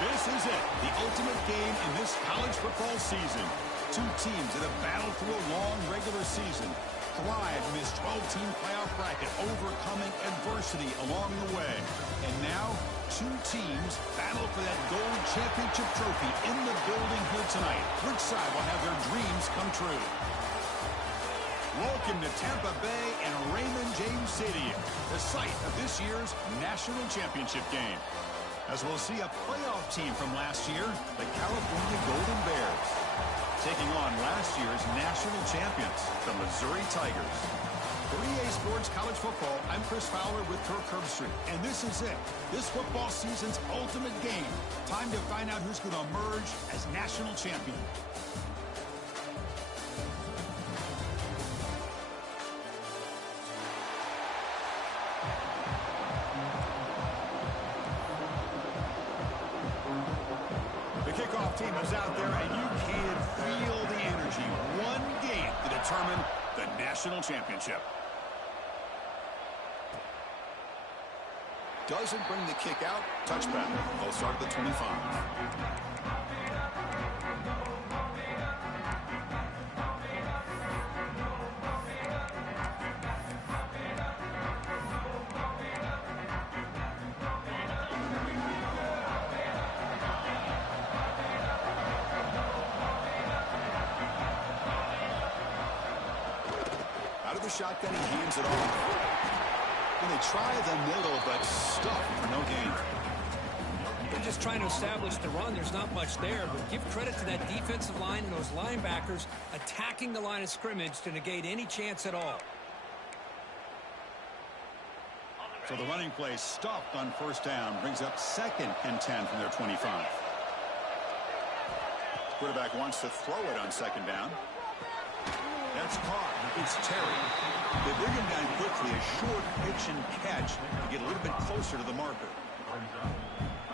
This is it, the ultimate game in this college football season. Two teams that have battled through a long regular season, thrived in this 12-team playoff bracket, overcoming adversity along the way. And now, two teams battle for that gold championship trophy in the building here tonight. Which side will have their dreams come true? Welcome to Tampa Bay and Raymond James Stadium, the site of this year's national championship game. As we'll see a playoff team from last year, the California Golden Bears, taking on last year's national champions, the Missouri Tigers. For EA Sports College Football, I'm Chris Fowler with Kirk Herbstreit, and this is it. This football season's ultimate game. Time to find out who's going to emerge as national champion. Team is out there, and you can feel the energy. One game to determine the national championship. Doesn't bring the kick out. Touchback. They'll start at the 25. Shotgun, he hands it off. And they try the middle, but stuffed for no gain. They're just trying to establish the run. There's not much there, but give credit to that defensive line and those linebackers attacking the line of scrimmage to negate any chance at all. So the running play stopped on first down, brings up 2nd and 10 from their 25. Quarterback wants to throw it on 2nd down. That's caught. It's Terry. They bring him down quickly. A short pitch and catch to get a little bit closer to the marker.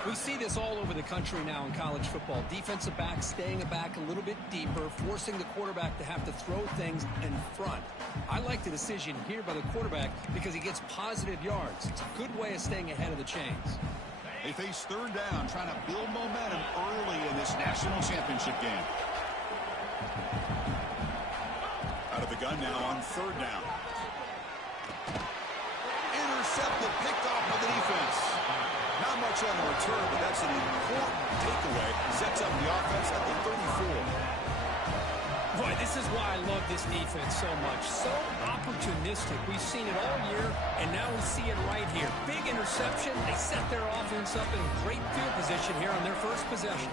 We see this all over the country now in college football. Defensive backs staying back a little bit deeper, forcing the quarterback to have to throw things in front. I like the decision here by the quarterback because he gets positive yards. It's a good way of staying ahead of the chains. They face 3rd down, trying to build momentum early in this national championship game. Out of the gun now on 3rd down. Intercepted, picked off by the defense. Not much on the return, but that's an important takeaway. Sets up the offense at the 34. Boy, this is why I love this defense so much. So opportunistic. We've seen it all year, and now we see it right here. Big interception. They set their offense up in great field position here on their first possession.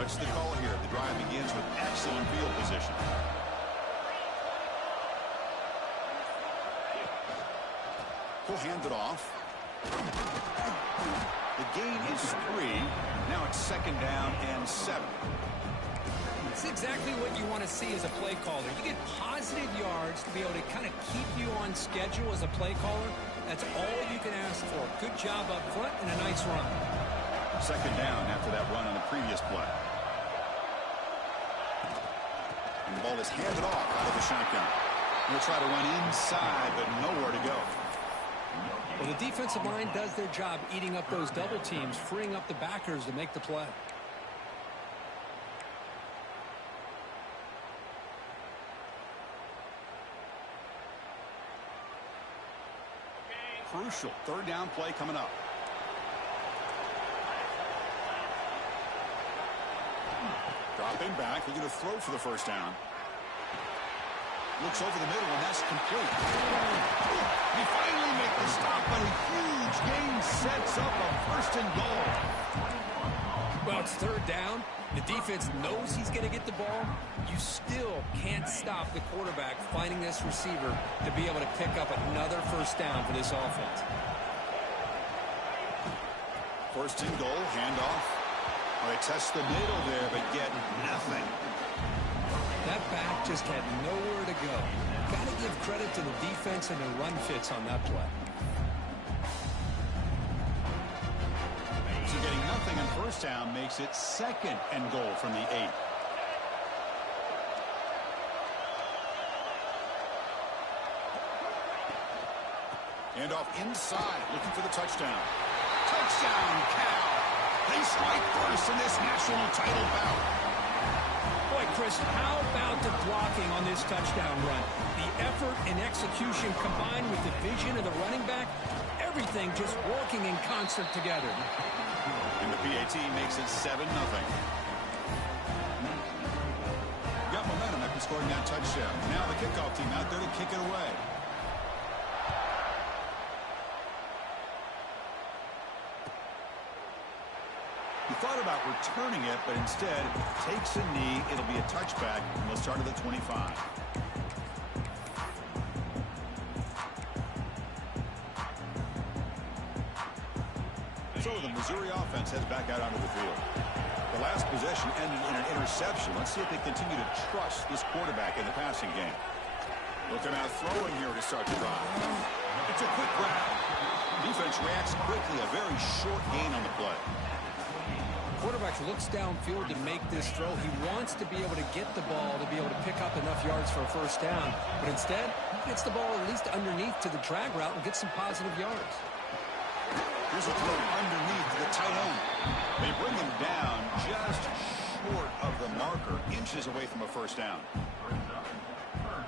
What's the call here? The drive begins with excellent field position. We'll hand it off. The gain is 3. Now it's 2nd down and 7. It's exactly what you want to see as a play caller. You get positive yards to be able to kind of keep you on schedule as a play caller. That's all you can ask for. Good job up front and a nice run. 2nd down after that run on the previous play. And the ball is handed off out of the shotgun. We'll try to run inside, but nowhere to go. Well, the defensive line does their job eating up those double teams, freeing up the backers to make the play. Crucial 3rd down play coming up. Dropping back, looking to throw for the 1st down. Looks over the middle, and that's complete. He finally makes the stop, but a huge gain sets up a 1st and goal. Well, it's 3rd down. The defense knows he's going to get the ball. You still can't stop the quarterback finding this receiver to be able to pick up another 1st down for this offense. 1st and goal, handoff. Well, they test the middle there, but get nothing. That back just had nowhere to go. Got to give credit to the defense and their run fits on that play. So getting nothing on 1st down makes it 2nd and goal from the 8. And off inside, looking for the touchdown. Touchdown, Cal. They strike first in this national title bout. Boy, Chris, how about the blocking on this touchdown run? The effort and execution combined with the vision of the running back, everything just working in concert together. And the PAT makes it 7-0. Got momentum after scoring that touchdown. Now the kickoff team out there to kick it away. He thought about returning it, but instead takes a knee. It'll be a touchback, and we'll start at the 25. So the Missouri offense heads back out onto the field. The last possession ended in an interception. Let's see if they continue to trust this quarterback in the passing game. Looking out throwing here to start the drive. It's a quick grab. Defense reacts quickly. A very short gain on the play. Quarterback looks downfield to make this throw. He wants to be able to get the ball to be able to pick up enough yards for a first down. But instead, he gets the ball at least underneath to the drag route and gets some positive yards. Here's a throw underneath to the tight end. They bring him down just short of the marker, inches away from a first down.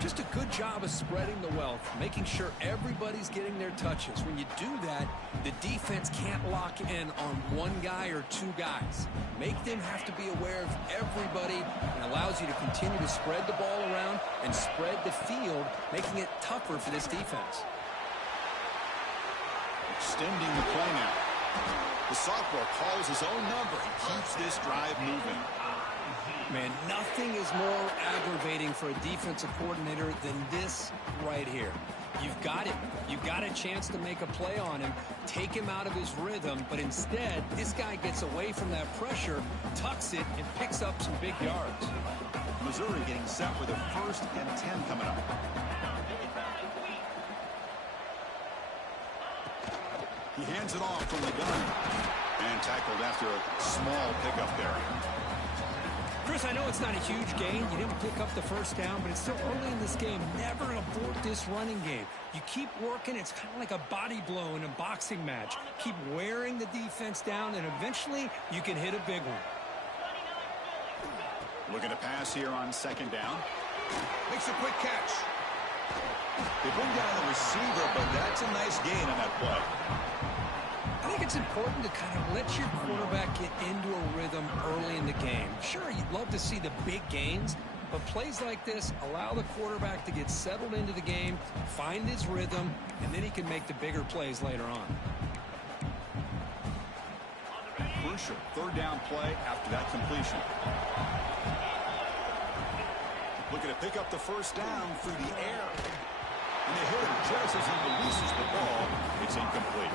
Just a good job of spreading the wealth, making sure everybody's getting their touches. When you do that, the defense can't lock in on one guy or two guys. Make them have to be aware of everybody and allows you to continue to spread the ball around and spread the field, making it tougher for this defense. Extending the play now. The sophomore calls his own number and keeps this drive moving. Man, nothing is more aggravating for a defensive coordinator than this right here. You've got him. You've got a chance to make a play on him, take him out of his rhythm, but instead, this guy gets away from that pressure, tucks it, and picks up some big yards. Missouri getting set for the 1st and 10 coming up. He hands it off from the gun and tackled after a small pickup there. Chris, I know it's not a huge gain. You didn't pick up the first down, but it's still early in this game. Never abort this running game. You keep working. It's kind of like a body blow in a boxing match. Keep wearing the defense down, and eventually you can hit a big one. Looking to pass here on 2nd down. Makes a quick catch. They bring down the receiver, but that's a nice gain on that play. I think it's important to kind of let your quarterback get into a rhythm early in the game. Sure, you'd love to see the big gains, but plays like this allow the quarterback to get settled into the game, find his rhythm, and then he can make the bigger plays later on. Crucial 3rd down play after that completion. Looking to pick up the first down through the air. And they hit him just as he releases the ball. It's incomplete.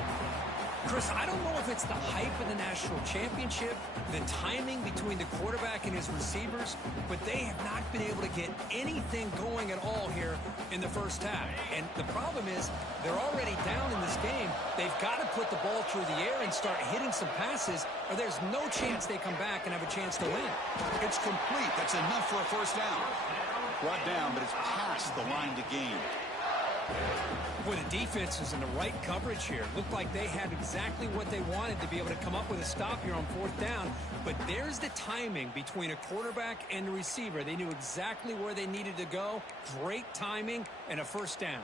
Chris, I don't know if it's the hype of the national championship, the timing between the quarterback and his receivers, but they have not been able to get anything going at all here in the first half. And the problem is they're already down in this game. They've got to put the ball through the air and start hitting some passes, or there's no chance they come back and have a chance to win. It's complete. That's enough for a first down. Brought down, but it's past the line to gain. Boy, the defense is in the right coverage here. Looked like they had exactly what they wanted to be able to come up with a stop here on 4th down. But there's the timing between a quarterback and the receiver. They knew exactly where they needed to go. Great timing and a first down.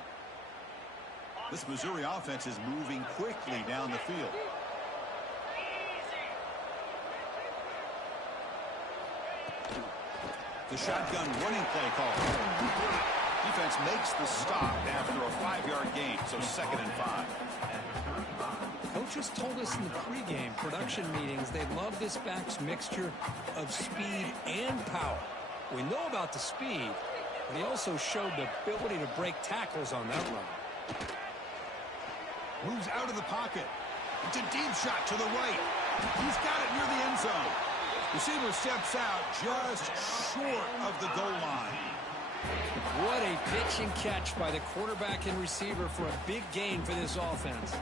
This Missouri offense is moving quickly down the field. The shotgun running play call. Defense makes the stop after a 5-yard gain, so 2nd and 5. Coaches told us in the pregame production meetings they love this back's mixture of speed and power. We know about the speed, but he also showed the ability to break tackles on that run. Moves out of the pocket. It's a deep shot to the right. He's got it near the end zone. Receiver steps out just short of the goal line. What a pitch and catch by the quarterback and receiver for a big gain for this offense.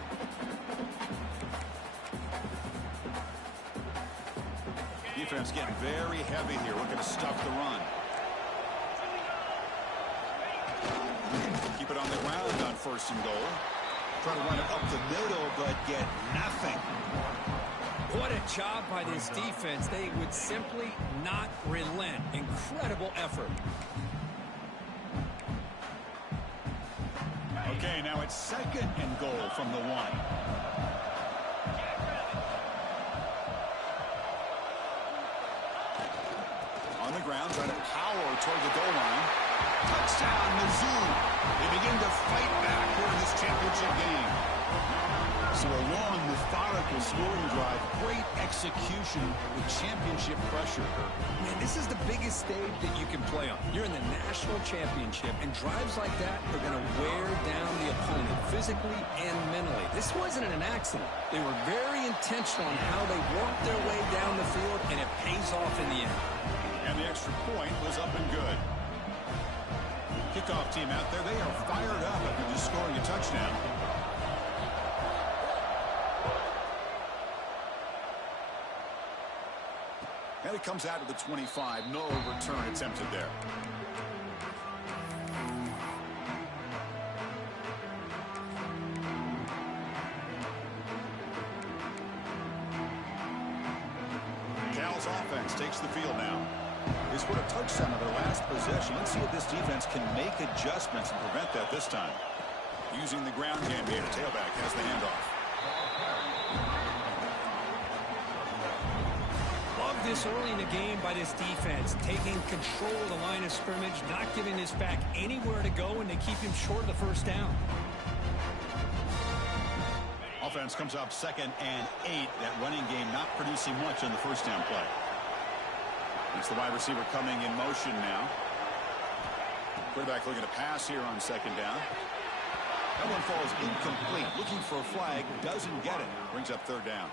Defense getting very heavy here, looking to stuff the run. Keep it on the ground on 1st and goal. Try to run it up the middle, but get nothing. What a job by this defense. They would simply not relent. Incredible effort. Okay, now it's 2nd and goal from the 1. On the ground, trying to power toward the goal line. Touchdown, Mizzou. They begin to fight back here in this championship game. So a long, methodical scoring drive. Great execution with championship pressure. Man, this is the biggest stage that you can play on. You're in the national championship, and drives like that are going to wear down the opponent physically and mentally. This wasn't an accident. They were very intentional on how they worked their way down the field, and it pays off in the end. And the extra point was up and good. Kickoff team out there, they are fired up after just scoring a touchdown. And it comes out of the 25. No return attempted there. Cal's offense takes the field now. They scored a touchdown on their last possession. Let's see if this defense can make adjustments and prevent that this time. Using the ground game here. Tailback has the handoff. Love this early in the game by this defense. Taking control of the line of scrimmage, not giving this back anywhere to go, and they keep him short of the first down. Offense comes up 2nd and 8. That running game not producing much on the first down play. It's the wide receiver coming in motion now. Quarterback looking to pass here on 2nd down. That one falls incomplete. Looking for a flag. Doesn't get it. Brings up 3rd down.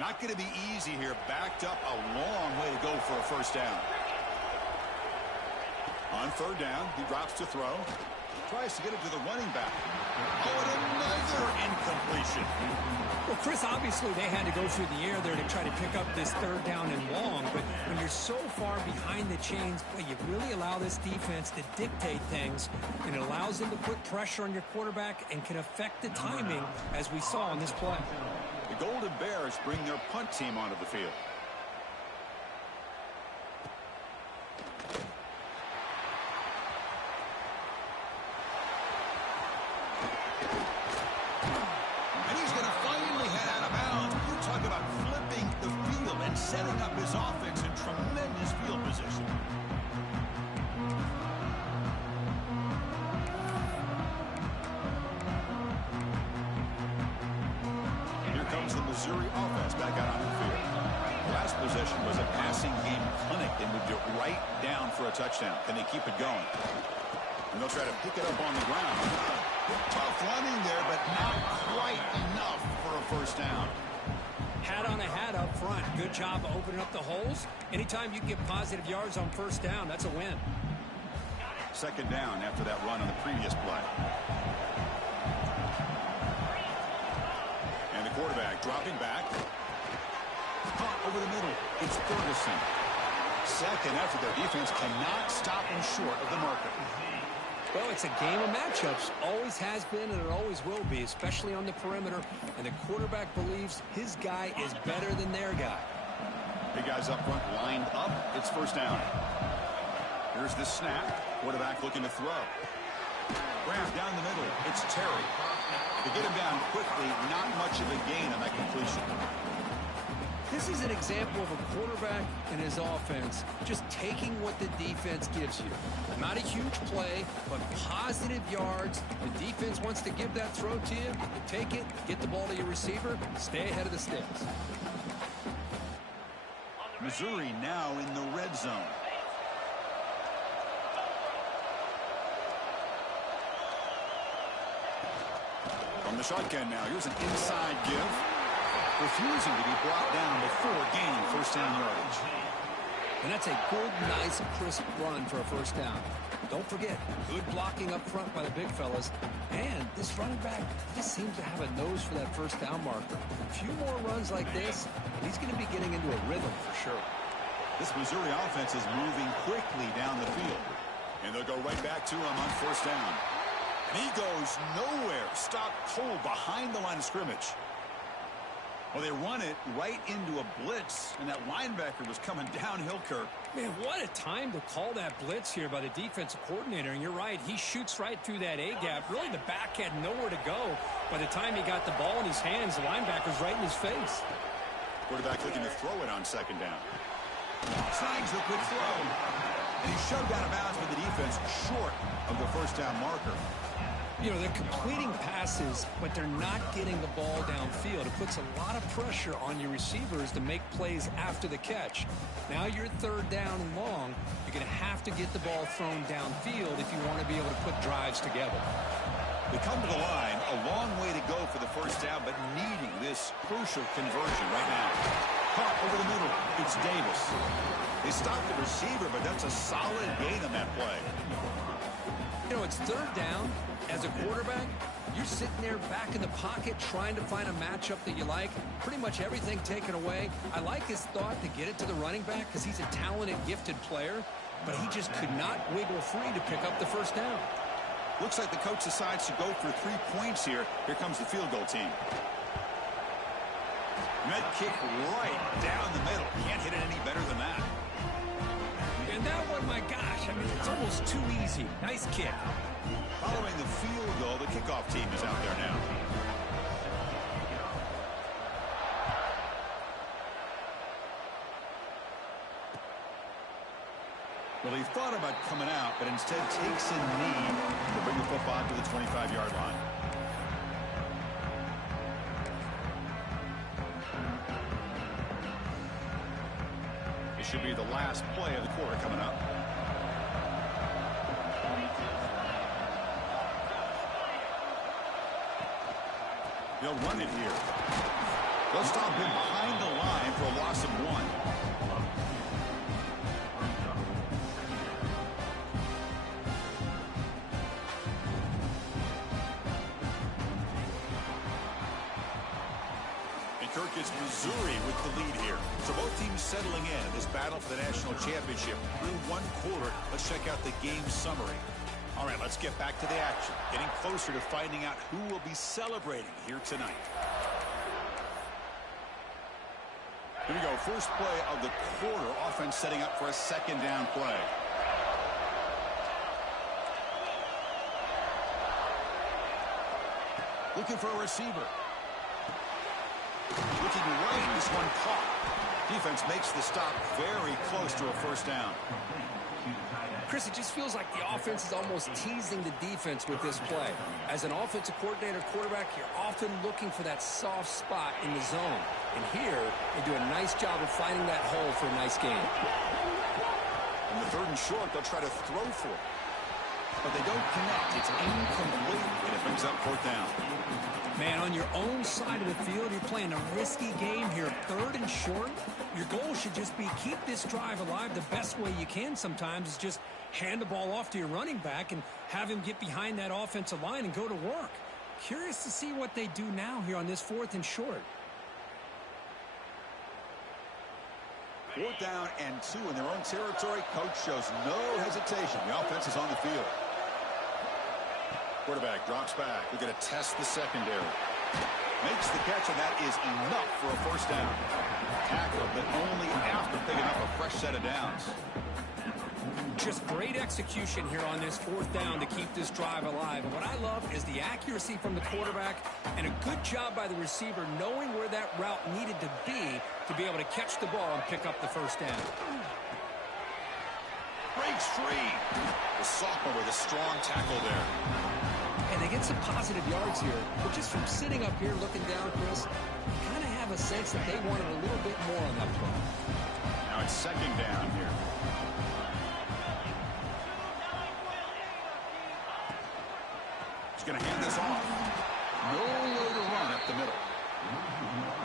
Not going to be easy here. Backed up a long way to go for a first down. On 3rd down, he drops to throw. Tries to get it to the running back. Oh, and another incompletion. Well, Chris, obviously they had to go through the air there to try to pick up this 3rd down and long, but when you're so far behind the chains, boy, you really allow this defense to dictate things, and it allows them to put pressure on your quarterback and can affect the timing, as we saw on this play. The Golden Bears bring their punt team onto the field. And he's going to finally head out of bounds. You talk about flipping the field and setting up his offense in tremendous field position. Comes the Missouri offense back out on the field. Last possession was a passing game clinic. They moved it right down for a touchdown. Can they keep it going? And they'll try to pick it up on the ground. Tough running there, but not quite enough for a first down. Hat on a hat up front. Good job of opening up the holes. Anytime you can get positive yards on first down, that's a win. 2nd down after that run on the previous play. Quarterback dropping back. Caught over the middle. It's Ferguson. 2nd effort. Their defense cannot stop him short of the marker. Well, it's a game of matchups. Always has been, and it always will be, especially on the perimeter. And the quarterback believes his guy is better than their guy. Big guys up front lined up. It's first down. Here's the snap. Quarterback looking to throw. Graham down the middle. It's Terry. To get him down quickly, not much of a gain on that completion. This is an example of a quarterback and his offense just taking what the defense gives you. Not a huge play, but positive yards. The defense wants to give that throw to you. You take it, get the ball to your receiver, stay ahead of the sticks. Missouri now in the red zone. From the shotgun now, here's an inside give. Refusing to be brought down before gaining first down yardage. And that's a good, nice, crisp run for a first down. Don't forget, good blocking up front by the big fellas. And this running back just seems to have a nose for that first down marker. A few more runs like this, and he's going to be getting into a rhythm for sure. This Missouri offense is moving quickly down the field. And they'll go right back to him on first down. And he goes nowhere. Stopped cold behind the line of scrimmage. Well, they run it right into a blitz, and that linebacker was coming downhill, Kirk. Man, what a time to call that blitz here by the defensive coordinator. And you're right, he shoots right through that A-gap. Really, the back had nowhere to go. By the time he got the ball in his hands, the linebacker's right in his face. Quarterback looking to throw it on second down. Signs a good throw. And he shoved out of bounds with the defense short of the first down marker. You know, they're completing passes, but they're not getting the ball downfield. It puts a lot of pressure on your receivers to make plays after the catch. Now you're third down and long. You're going to have to get the ball thrown downfield if you want to be able to put drives together. They come to the line, a long way to go for the first down, but needing this crucial conversion right now. Caught over the middle. It's Davis. They stopped the receiver, but that's a solid gain on that play. You know, it's third down. As a quarterback, you're sitting there back in the pocket trying to find a matchup that you like. Pretty much everything taken away. I like his thought to get it to the running back because he's a talented, gifted player, but he just could not wiggle free to pick up the first down. Looks like the coach decides to go for 3 points here. Here comes the field goal team. Med kick right down the middle. Can't hit it any better than that. And that one, my gosh, I mean, it's almost too easy. Nice kick. Following the field goal, the kickoff team is out there now. Well, he thought about coming out, but instead takes a knee to bring the football to the 25-yard line. It should be the last play of the quarter coming up. They'll run it here. They'll stop him behind the line for a loss of 1. And Kirk, it's Missouri with the lead here. So both teams settling in this battle for the national championship. Through 1 quarter, let's check out the game summary. All right, let's get back to the action. Getting closer to finding out who will be celebrating here tonight. Here we go. First play of the quarter. Offense setting up for a second down play. Looking for a receiver. Looking right. This one caught. Defense makes the stop very close to a first down. Chris, it just feels like the offense is almost teasing the defense with this play. As an offensive coordinator, quarterback, you're often looking for that soft spot in the zone. And here, they do a nice job of finding that hole for a nice gain. On the third and short, they'll try to throw for it. But they don't connect. It's incomplete, and it brings up fourth down. Man, on your own side of the field, you're playing a risky game here. Third and short, your goal should just be keep this drive alive. The best way you can sometimes is just hand the ball off to your running back and have him get behind that offensive line and go to work. Curious to see what they do now here on this fourth and short. 4th down and 2 in their own territory. Coach shows no hesitation. The offense is on the field. Quarterback drops back. We're going to test the secondary. Makes the catch, and that is enough for a first down. Tackle, but only after picking up a fresh set of downs. Just great execution here on this 4th down to keep this drive alive. And what I love is the accuracy from the quarterback and a good job by the receiver knowing where that route needed to be able to catch the ball and pick up the first down. Breaks free. The sophomore with a strong tackle there. And they get some positive yards here. But just from sitting up here looking down, Chris, you kind of have a sense that they wanted a little bit more on that play. Now it's second down here. He's going to hand this off. Nowhere to run up the middle.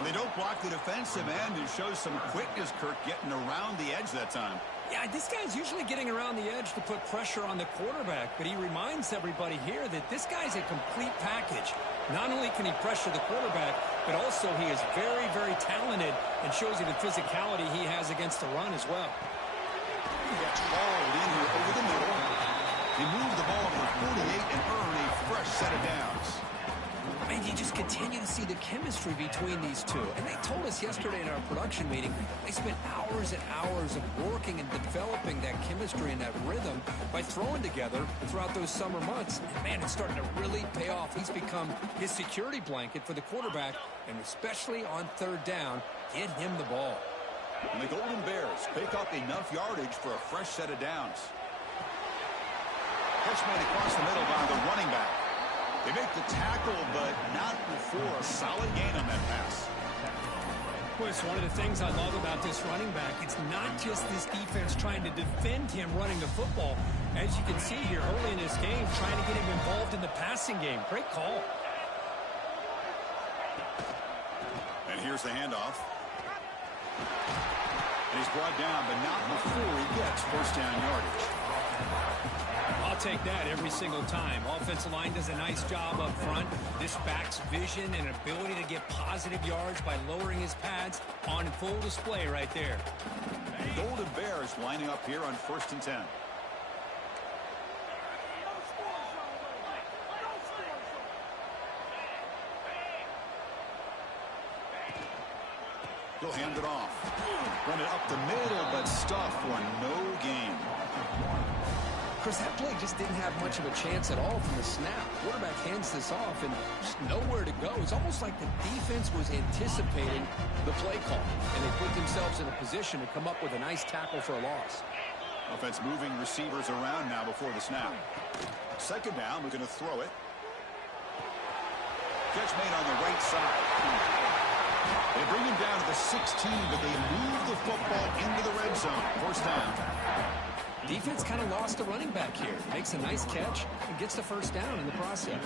They don't block the defensive end and shows some quickness, Kirk, getting around the edge that time. Yeah, this guy's usually getting around the edge to put pressure on the quarterback, but he reminds everybody here that this guy's a complete package. Not only can he pressure the quarterback, but also he is very, very talented and shows you the physicality he has against the run as well. He gets hauled in here over the middle. They move the ball for 48 and earn a fresh set of downs. And you just continue to see the chemistry between these two. And they told us yesterday in our production meeting, they spent hours and hours of working and developing that chemistry and that rhythm by throwing together throughout those summer months. And man, it's starting to really pay off. He's become his security blanket for the quarterback, and especially on third down, get him the ball. And the Golden Bears pick up enough yardage for a fresh set of downs. Catch made across the middle by the running back. They make the tackle, but not before a solid gain on that pass. Well, it's one of the things I love about this running back. It's not just this defense trying to defend him running the football. As you can see here early in this game, trying to get him involved in the passing game. Great call. And here's the handoff. And he's brought down, but not before he gets first down yardage. I'll take that every single time. Offensive line does a nice job up front. This back's vision and ability to get positive yards by lowering his pads on full display right there. The Golden Bears lining up here on 1st and 10. He'll hand it off. Run it up the middle, but stuffed for no gain. Chris, that play just didn't have much of a chance at all from the snap. Quarterback hands this off and just nowhere to go. It's almost like the defense was anticipating the play call, and they put themselves in a position to come up with a nice tackle for a loss. Offense moving receivers around now before the snap. Second down, we're going to throw it. Catch made on the right side. They bring him down to the 16, but they move the football into the red zone. First down. Defense kind of lost the running back here. Makes a nice catch and gets the first down in the process.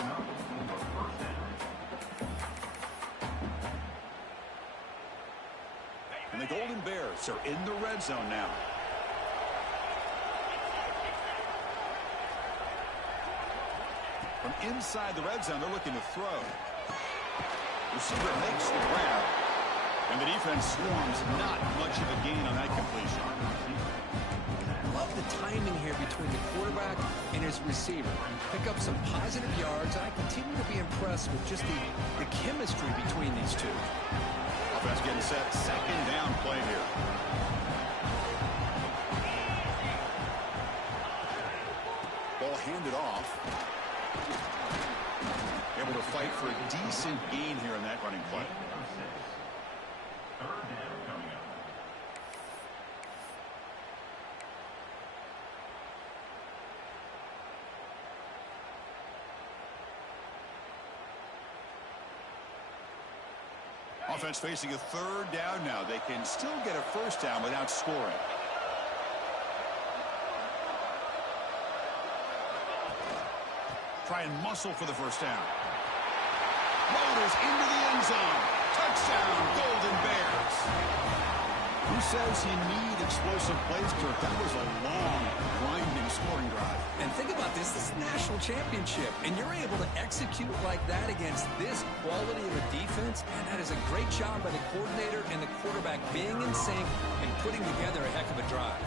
And the Golden Bears are in the red zone now. From inside the red zone, they're looking to throw. Receiver makes the grab. And the defense swarms. Not much of a gain on that completion. Love the timing here between the quarterback and his receiver. Pick up some positive yards, and I continue to be impressed with just the chemistry between these two. Offense getting set. Second down play here. Ball handed off. Able to fight for a decent gain here in that running play. Offense facing a third down now. They can still get a first down without scoring. Try and muscle for the first down. Motors into the end zone. Touchdown, Golden Bears. Who says you need explosive plays, Kirk? That was a long, grinding scoring drive. And think about this. This is a national championship, and you're able to execute like that against this quality of a defense, and that is a great job by the coordinator and the quarterback being in sync and putting together a heck of a drive.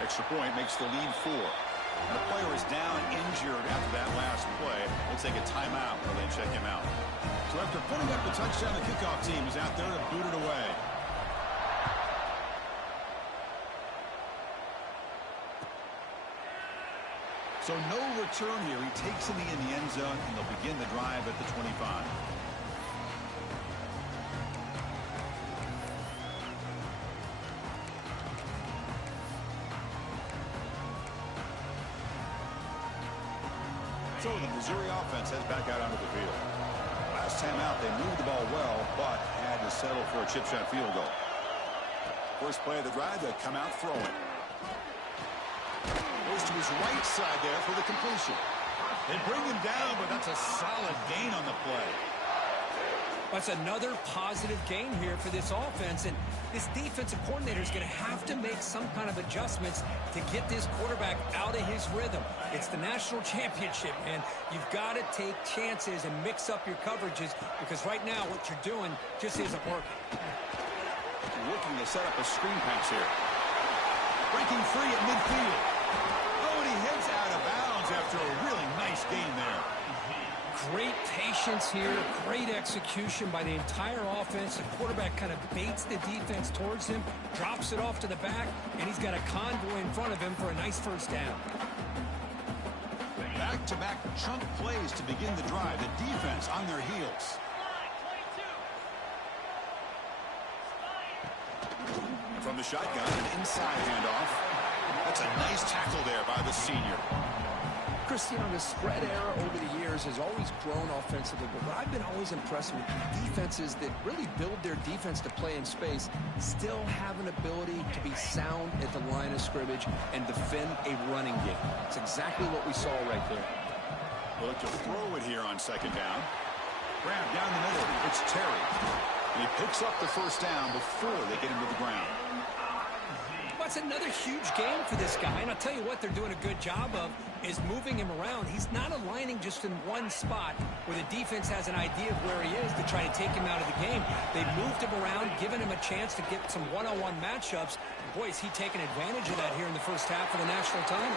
Extra point makes the lead 4. And the player is down injured after that last play. We'll take a timeout while they check him out. So after putting up the touchdown, the kickoff team is out there to boot it away. So no return here. He takes it in the end zone, and they'll begin the drive at the 25. So the Missouri offense heads back out onto the field. Last time out, they moved the ball well, but had to settle for a chip shot field goal. First play of the drive, they come out throwing. Goes to his right side there for the completion. They bring him down, but that's a solid gain on the play. That's another positive gain here for this offense, and this defensive coordinator is going to have to make some kind of adjustments to get this quarterback out of his rhythm. It's the national championship, man. You've got to take chances and mix up your coverages because right now what you're doing just isn't working. Looking to set up a screen pass here. Breaking free at midfield. Oh, and he heads out of bounds after a really nice gain there. Great patience here, great execution by the entire offense. The quarterback kind of baits the defense towards him, drops it off to the back, and he's got a convoy in front of him for a nice first down. Back-to-back chunk plays to begin the drive. The defense on their heels. From the shotgun, an inside handoff. That's a nice tackle there by the senior. Cristiano, the spread era over the years has always grown offensively, but what I've been always impressed with defenses that really build their defense to play in space still have an ability to be sound at the line of scrimmage and defend a running game. It's exactly what we saw right there. We'll look to throw it here on second down. Grab down the middle. It's Terry. And he picks up the first down before they get him to the ground. That's another huge game for this guy, and I'll tell you what they're doing a good job of is moving him around. He's not aligning just in one spot where the defense has an idea of where he is to try to take him out of the game. They've moved him around, given him a chance to get some one-on-one matchups. Boy, is he taking advantage of that here in the first half of the national title.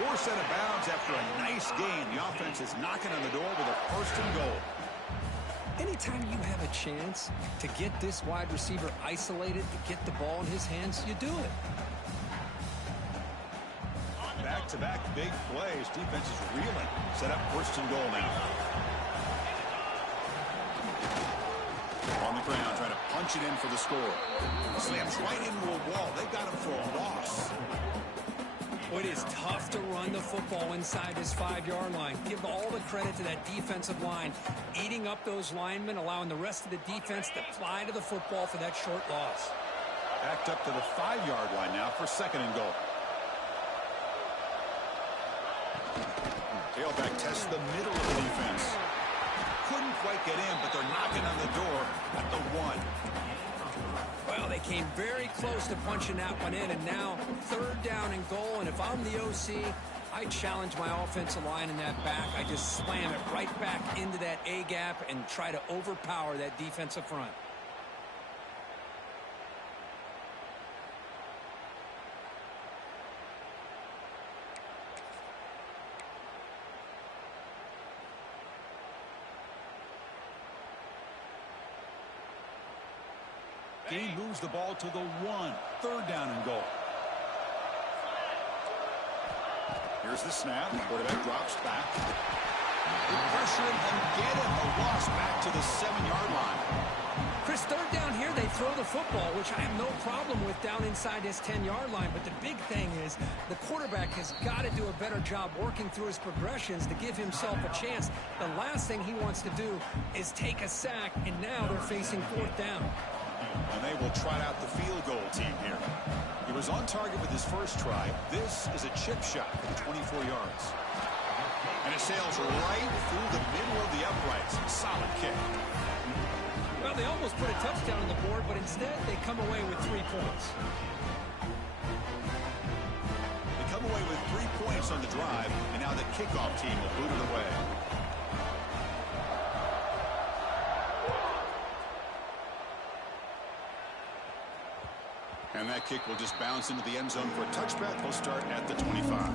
Forced out of bounds after a nice gain. The offense is knocking on the door with a first and goal. Anytime you have a chance to get this wide receiver isolated, to get the ball in his hands, you do it. Back-to-back big plays. Defense is reeling. Set up first and goal now. On the ground, trying to punch it in for the score. Slams right into a wall. They got him for a loss. It is tough to run the football inside this 5-yard line. Give all the credit to that defensive line, eating up those linemen, allowing the rest of the defense to fly to the football for that short loss. Backed up to the 5-yard line now for second and goal. Tailback tests the middle of the defense. Couldn't quite get in, but they're knocking on the door at the 1. Well, they came very close to punching that one in, and now third down and goal. And if I'm the OC, I challenge my offensive line in that back. I just slam it right back into that A-gap and try to overpower that defensive front. Gain moves the ball to the 1. Third down and goal. Here's the snap. Quarterback drops back. Good pressure and get him. A loss back to the 7-yard line. Chris, third down here, they throw the football, which I have no problem with down inside this 10-yard line. But the big thing is the quarterback has got to do a better job working through his progressions to give himself a chance. The last thing he wants to do is take a sack, and now they're facing fourth down. And they will trot out the field goal team here. He was on target with his first try. This is a chip shot from 24 yards. And it sails right through the middle of the uprights. Solid kick. Well, they almost put a touchdown on the board, but instead they come away with 3 points. They come away with 3 points on the drive, and now the kickoff team will boot it away. And that kick will just bounce into the end zone for a touchback. They'll start at the 25.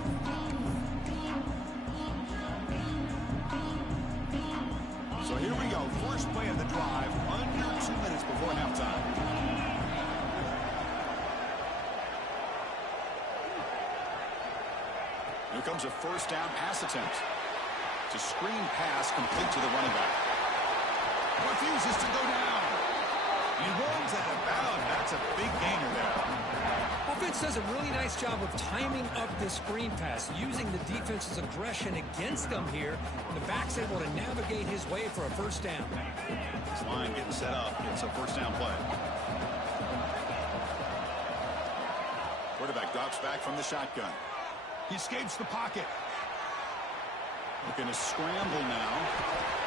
So here we go. First play of the drive. Under 2 minutes before halftime. Here comes a first down pass attempt. It's a screen pass complete to the running back. Refuses to go down. He runs out of bounds. That's a big gainer there. Offense does a really nice job of timing up this screen pass, using the defense's aggression against them here. The back's able to navigate his way for a first down. This line getting set up. It's a first down play. Quarterback drops back from the shotgun. He escapes the pocket. Looking to scramble now.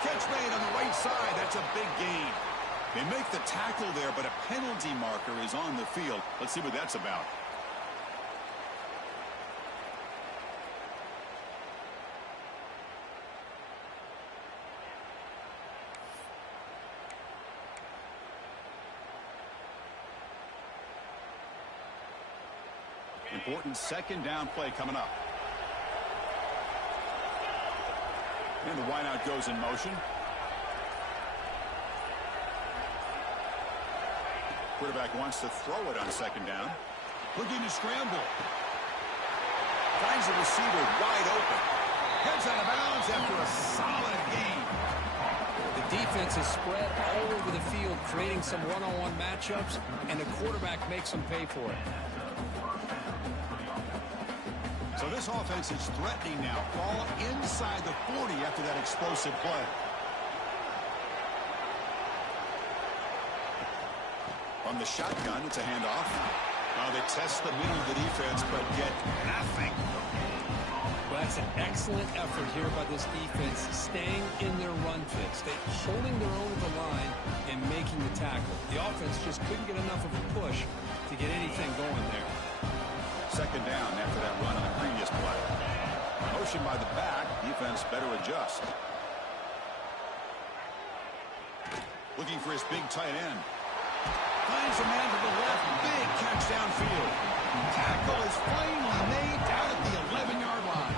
Catch made on the right side. That's a big gain. They make the tackle there, but a penalty marker is on the field. Let's see what that's about. Important second down play coming up. And the wideout goes in motion. Quarterback wants to throw it on second down. Looking to scramble. Finds the receiver wide open. Heads out of bounds after a solid gain. The defense is spread all over the field, creating some one-on-one matchups, and the quarterback makes them pay for it. So this offense is threatening now. Ball inside the 40 after that explosive play. From the shotgun, it's a handoff. They test the middle of the defense, but get nothing. Well, that's an excellent effort here by this defense, staying in their run fix. They're holding their own at the line and making the tackle. The offense just couldn't get enough of a push to get anything going there. Second down after that run on the previous play. Motion by the back. Defense better adjust. Looking for his big tight end. Finds a man to the left. Big catch downfield. Tackle is finally made down at the 11-yard line.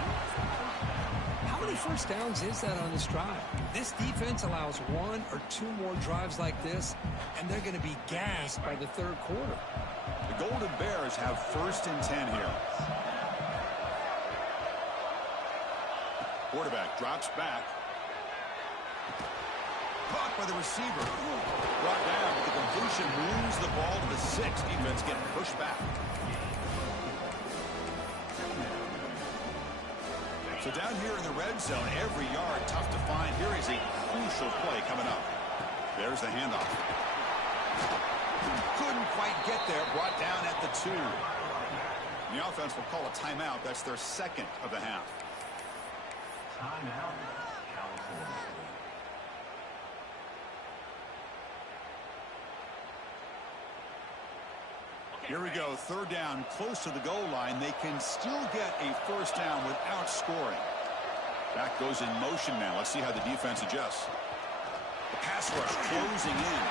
How many first downs is that on this drive? This defense allows one or two more drives like this, and they're going to be gassed by the third quarter. The Golden Bears have 1st and 10 here. Quarterback drops back. Caught by the receiver. Brought down, but the completion moves the ball to the 6. Defense getting pushed back. So down here in the red zone, every yard tough to find. Here is a crucial play coming up. There's the handoff. Couldn't quite get there. Brought down at the 2. The offense will call a timeout. That's their 2nd of the half. Timeout, California. Here we go. 3rd down, close to the goal line. They can still get a 1st down without scoring. Back goes in motion now. Let's see how the defense adjusts. The pass rush closing in.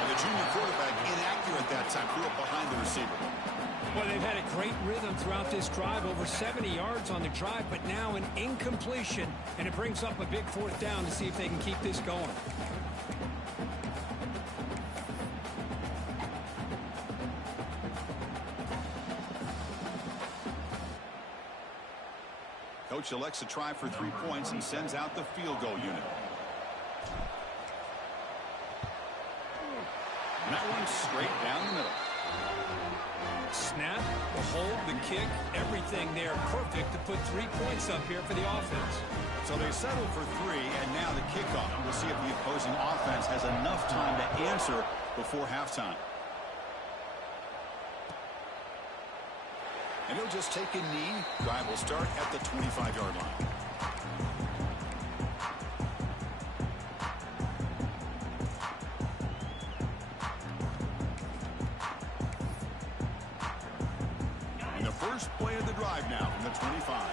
And the junior quarterback inaccurate that time. Threw it behind the receiver. Well, they've had a great rhythm throughout this drive. Over 70 yards on the drive, but now an incompletion. And it brings up a big 4th down to see if they can keep this going. Coach elects to try for 3 points and sends out the field goal unit. And that one's straight down the middle. Snap, the hold, the kick, everything there perfect to put 3 points up here for the offense. So they settle for 3, and now the kickoff. We'll see if the opposing offense has enough time to answer before halftime. And he'll just take a knee. Drive will start at the 25-yard line. And the first play of the drive now from the 25.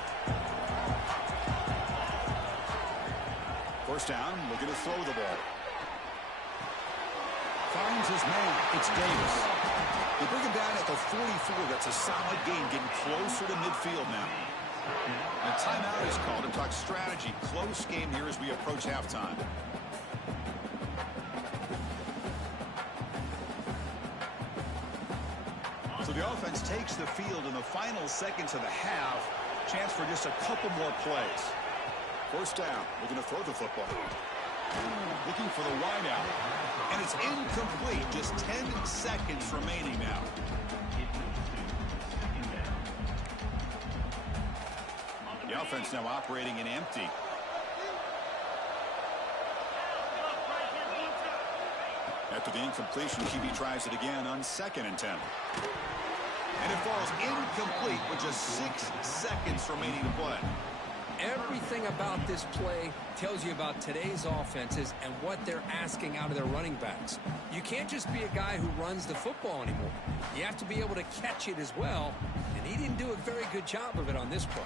1st down, looking to throw the ball. Finds his man. It's Davis. They bring him down at the 44. That's a solid gain, getting closer to midfield now. And a timeout is called to talk strategy. Close game here as we approach halftime. So the offense takes the field in the final seconds of the half. Chance for just a couple more plays. 1st down. Looking to throw the football. Looking for the wideout. And it's incomplete. Just 10 seconds remaining now. The offense now operating in empty. After the incompletion, QB tries it again on 2nd and 10. And it falls incomplete with just 6 seconds remaining to play. Everything about this play tells you about today's offenses and what they're asking out of their running backs. You can't just be a guy who runs the football anymore. You have to be able to catch it as well, and he didn't do a very good job of it on this play.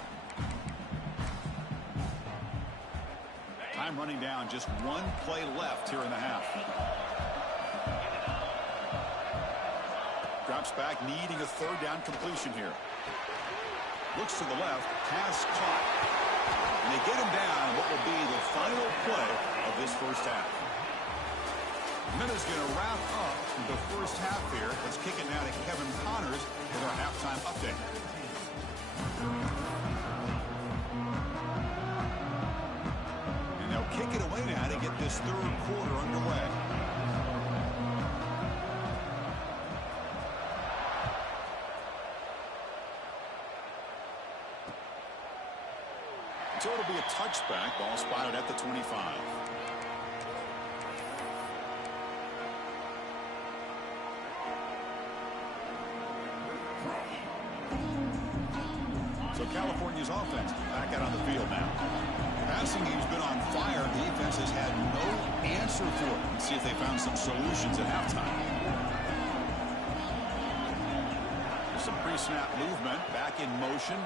Time running down, just one play left here in the half. Drops back, needing a third down completion here. Looks to the left, pass caught. And they get him down what will be the final play of this first half. Minutes going to wrap up the first half here. Let's kick it now to Kevin Connors with our halftime update. And they'll kick it away now to get this third quarter underway. So it'll be a touchback. Ball spotted at the 25. So California's offense back out on the field now. Passing game's been on fire. Defense has had no answer for it. Let's see if they found some solutions at halftime. Some pre-snap movement. Back in motion.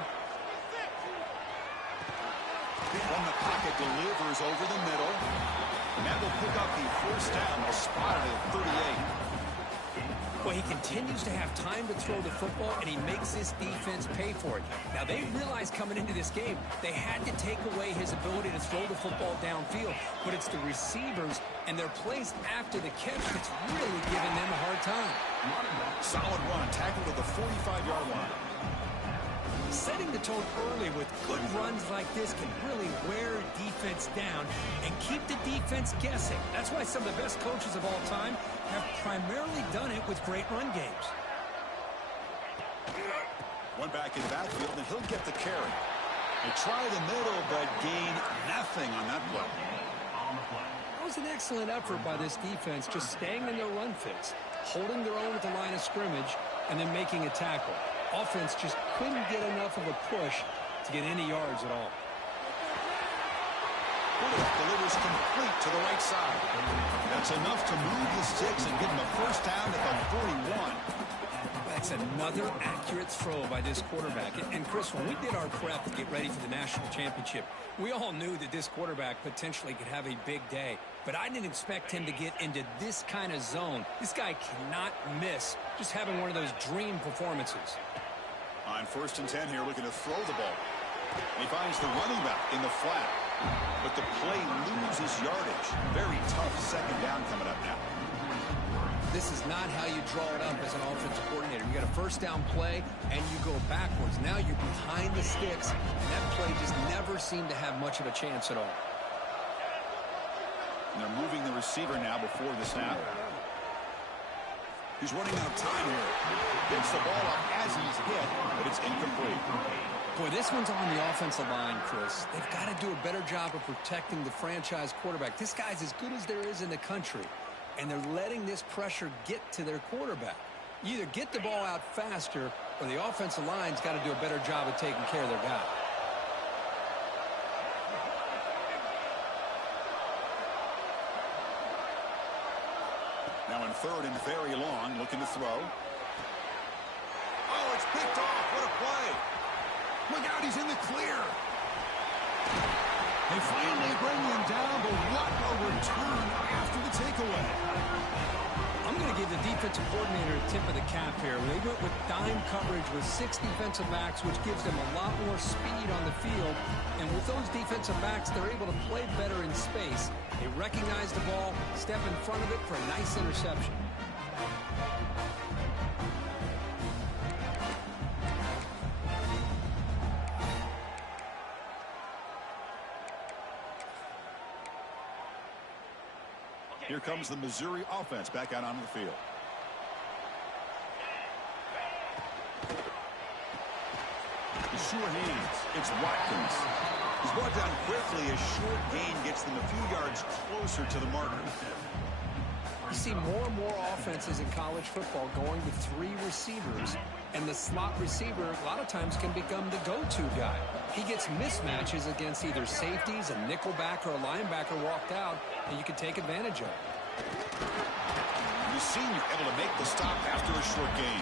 From the pocket, delivers over the middle. And that will pick up the first down. They'll spot it at 38. Well, he continues to have time to throw the football, and he makes this defense pay for it. Now, they realized coming into this game, they had to take away his ability to throw the football downfield. But it's the receivers and their plays after the catch that's really giving them a hard time. Solid run, tackled at the 45-yard line. Setting the tone early with good runs like this can really wear defense down and keep the defense guessing. That's why some of the best coaches of all time have primarily done it with great run games. One back in the backfield, and he'll get the carry. They try the middle, but gain nothing on that play. That was an excellent effort by this defense, just staying in their run fits, holding their own at the line of scrimmage, and then making a tackle. Offense just couldn't get enough of a push to get any yards at all. Delivers complete to the right side. That's enough to move the sticks and get him a first down at the 41. That's another accurate throw by this quarterback. And Chris, when we did our prep to get ready for the national championship, we all knew that this quarterback potentially could have a big day. But I didn't expect him to get into this kind of zone. This guy cannot miss just having one of those dream performances. On 1st and 10 here, looking to throw the ball. He finds the running back in the flat. But the play loses yardage. Very tough second down coming up now. This is not how you draw it up as an offensive coordinator. You got a first down play, and you go backwards. Now you're behind the sticks, and that play just never seemed to have much of a chance at all. And they're moving the receiver now before the snap. He's running out of time here. Gets the ball up as he's hit, but it's incomplete. Boy, this one's on the offensive line, Chris. They've got to do a better job of protecting the franchise quarterback. This guy's as good as there is in the country, and they're letting this pressure get to their quarterback. You either get the ball out faster, or the offensive line's got to do a better job of taking care of their guy. Now in 3rd and very long, looking to throw. Oh, it's picked off. What a play. Look out, he's in the clear. They finally bring him down, but what a return after the takeaway. I'm going to give the defensive coordinator a tip of the cap here. They went with dime coverage with 6 defensive backs, which gives them a lot more speed on the field. And with those defensive backs, they're able to play better in space. They recognize the ball, step in front of it for a nice interception. Here comes the Missouri offense back out onto the field. Sure hands. It's Watkins. He's brought down quickly. A short gain gets them a few yards closer to the marker. You see more and more offenses in college football going with 3 receivers And the slot receiver a lot of times can become the go-to guy. He gets mismatches against either safeties, a nickelback, or a linebacker walked out, and you can take advantage of it. The senior able to make the stop after a short gain.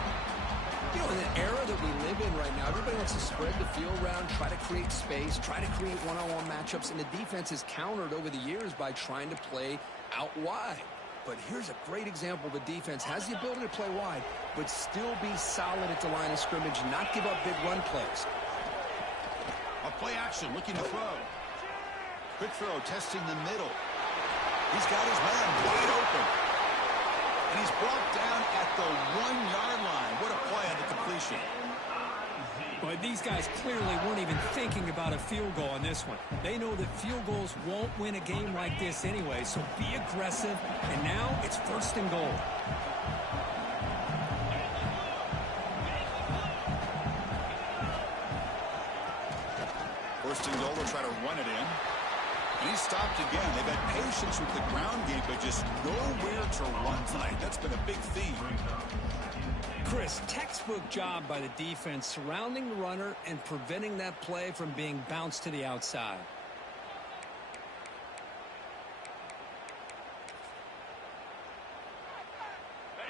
You know, in the era that we live in right now, everybody wants to spread the field around, try to create space, try to create one-on-one matchups, and the defense is countered over the years by trying to play out wide. But here's a great example. The defense has the ability to play wide, but still be solid at the line of scrimmage, not give up big run plays. A play action, looking to throw. Quick throw, testing the middle. He's got his man wide open. And he's brought down at the 1-yard line. What a play on the completion. But these guys clearly weren't even thinking about a field goal on this one. They know that field goals won't win a game like this anyway, so be aggressive. And now it's 1st and goal. First and goal, they'll try to run it in. And he's stopped again. They've had patience with the ground game, but just nowhere to run tonight. That's been a big theme. Chris, textbook job by the defense surrounding the runner and preventing that play from being bounced to the outside.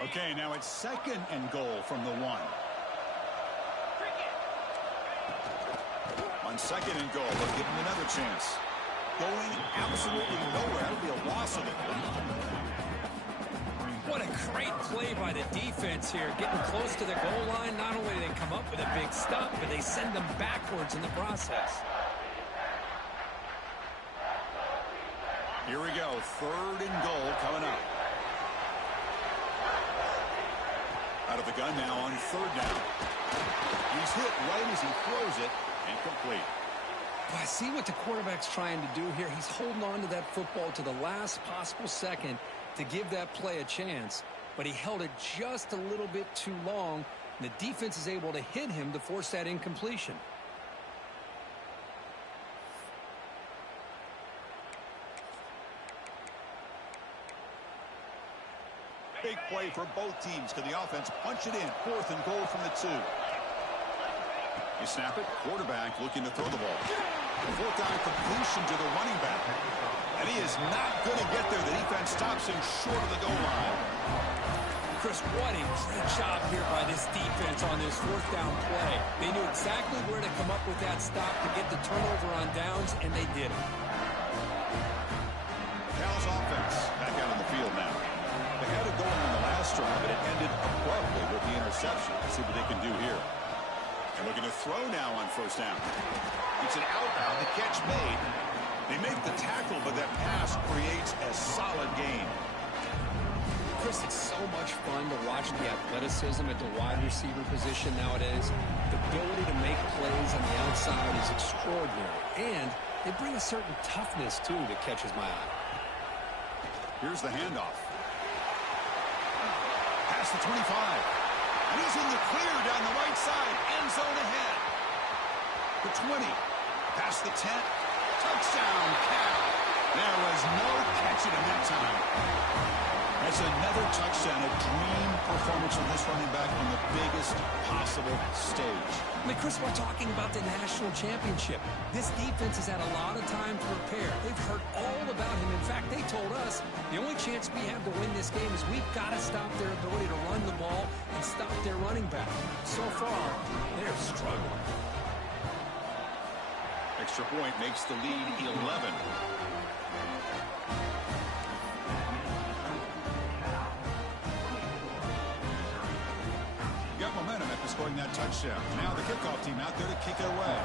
Okay, now it's 2nd and goal from the 1. On 2nd and goal, they'll give him another chance. Going absolutely nowhere. That'll be a loss of it. What a great play by the defense here. Getting close to the goal line, not only do they come up with a big stop, but they send them backwards in the process. Here we go. 3rd and goal coming up. Out of the gun now on 3rd down. He's hit right as he throws it. Incomplete. Well, I see what the quarterback's trying to do here. He's holding on to that football to the last possible second to give that play a chance, but he held it just a little bit too long, and the defense is able to hit him to force that incompletion. Big play for both teams. Can the offense punch it in? 4th and goal from the 2. You snap it. Quarterback looking to throw the ball. 4th down completion to the running back. And he is not going to get there. The defense stops him short of the goal line. Chris, what a great job here by this defense on this 4th down play. They knew exactly where to come up with that stop to get the turnover on downs, and they did it. Cal's offense back out on the field now. They had it going on the last drive, but it ended abruptly with the interception. Let's see what they can do here. And looking to throw now on 1st down. It's an outbound. The catch made. They make the tackle, but that pass creates a solid gain. Chris, it's so much fun to watch the athleticism at the wide receiver position nowadays. The ability to make plays on the outside is extraordinary. And they bring a certain toughness, too, that catches my eye. Here's the handoff. Past the 25. And he's in the clear down the right side. End zone ahead. The 20. Past the 10. Touchdown, Cal. There was no catching him that time. That's another touchdown. A dream performance from this running back on the biggest possible stage. I mean, Chris, we're talking about the national championship. This defense has had a lot of time to prepare. They've heard all about him. In fact, they told us the only chance we have to win this game is we've got to stop their ability to run the ball and stop their running back. So far, they're struggling. Extra point makes the lead 11. Got momentum after scoring that touchdown. Now the kickoff team out there to kick it away.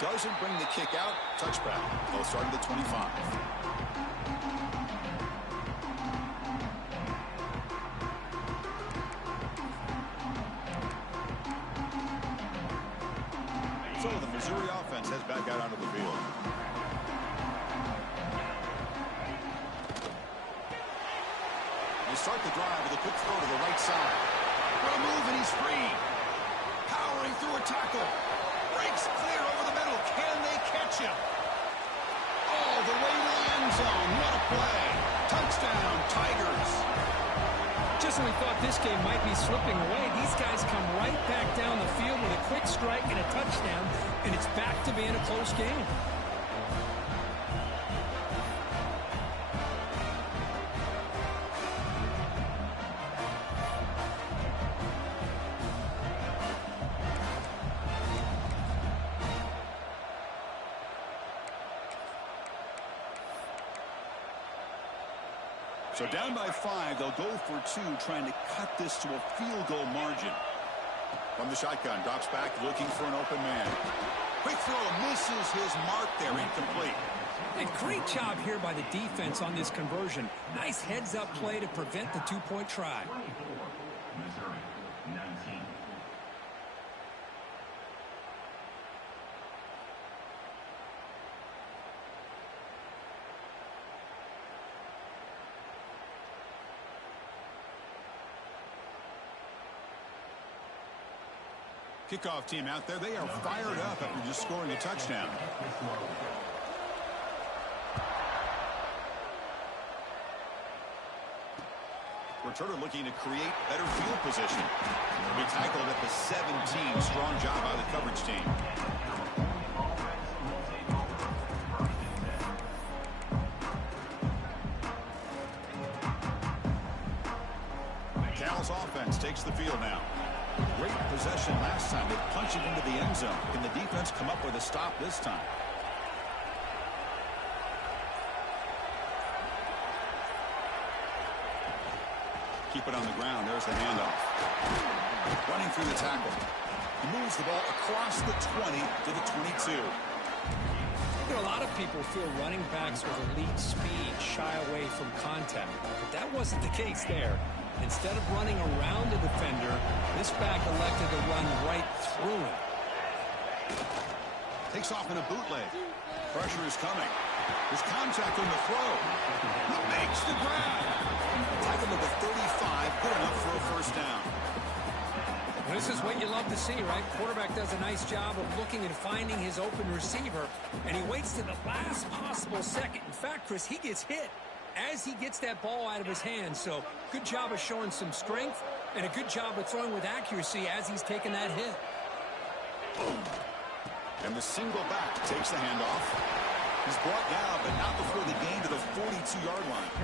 Doesn't bring the kick out. Touchback. They'll start at the 25. So the Missouri offense heads back out onto the field. They start the drive with a quick throw to the right side. What a move, and he's free. Powering through a tackle. Breaks clear over the middle. Can they catch him? All the way to the end zone. What a play. Touchdown, Tigers. Just when we thought this game might be slipping away, these guys come right back down the field with a quick strike and a touchdown, and it's back to being a close game. So down by 5, they'll go for 2, trying to cut this to a field goal margin. From the shotgun, drops back, looking for an open man. Quick throw, misses his mark there, incomplete. And great job here by the defense on this conversion. Nice heads-up play to prevent the two-point try. 24, Missouri, 19. Kickoff team out there, they are fired up after just scoring a touchdown. Returner looking to create better field position. We tackled at the 17. Strong job by the coverage team. Cal's offense takes the field now. Great possession last time. They punched it into the end zone. Can the defense come up with a stop this time? Keep it on the ground. There's the handoff. Running through the tackle. He moves the ball across the 20 to the 22. You know, a lot of people feel running backs with elite speed shy away from contact, but that wasn't the case there. Instead of running around the defender, this back elected to run right through him. Takes off in a bootleg. Pressure is coming. There's contact on the throw. He makes the grab. Tackled at the 35. Good enough for a first down. This is what you love to see, right? Quarterback does a nice job of looking and finding his open receiver, and he waits to the last possible second. In fact, Chris, he gets hit as he gets that ball out of his hands. So good job of showing some strength and a good job of throwing with accuracy as he's taking that hit. And the single back takes the handoff. He's brought down, but not before the gain to the 42-yard line.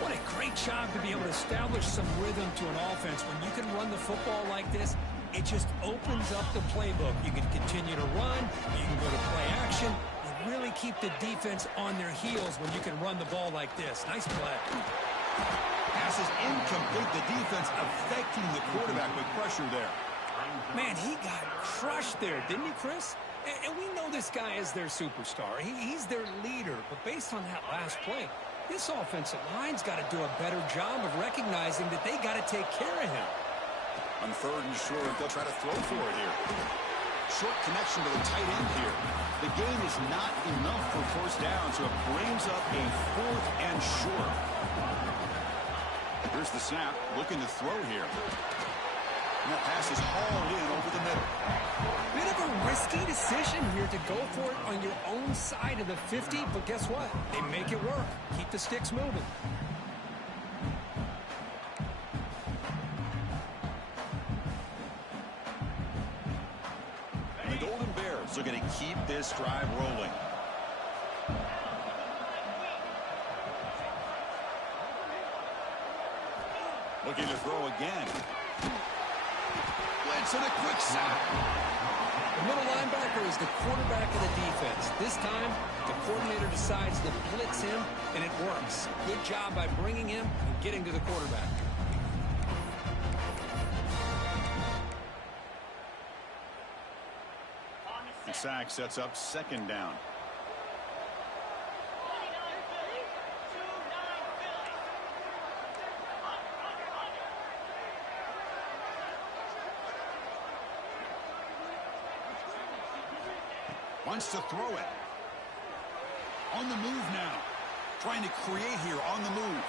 What a great job to be able to establish some rhythm to an offense. When you can run the football like this, it just opens up the playbook. You can continue to run. You can go to play action. You really keep the defense on their heels when you can run the ball like this. Nice play. Pass is incomplete. The defense affecting the quarterback with pressure there. Man, he got crushed there, didn't he, Chris? And we know this guy is their superstar. He's their leader. But based on that last play, this offensive line's got to do a better job of recognizing that they got to take care of him. On third and short, they'll try to throw for it here. Short connection to the tight end here. The gain is not enough for first down, so it brings up a 4th and short. Here's the snap, looking to throw here. And that pass is hauled in over the middle. Bit of a risky decision here to go for it on your own side of the 50, but guess what? They make it work. Keep the sticks moving. The Golden Bears are going to keep this drive rolling. Looking to throw again. Blitz and a quick sack. The middle linebacker is the quarterback of the defense. This time, the coordinator decides to blitz him, and it works. Good job by bringing him and getting to the quarterback. The sack sets up second down. Wants to throw it. On the move now. Trying to create here on the move.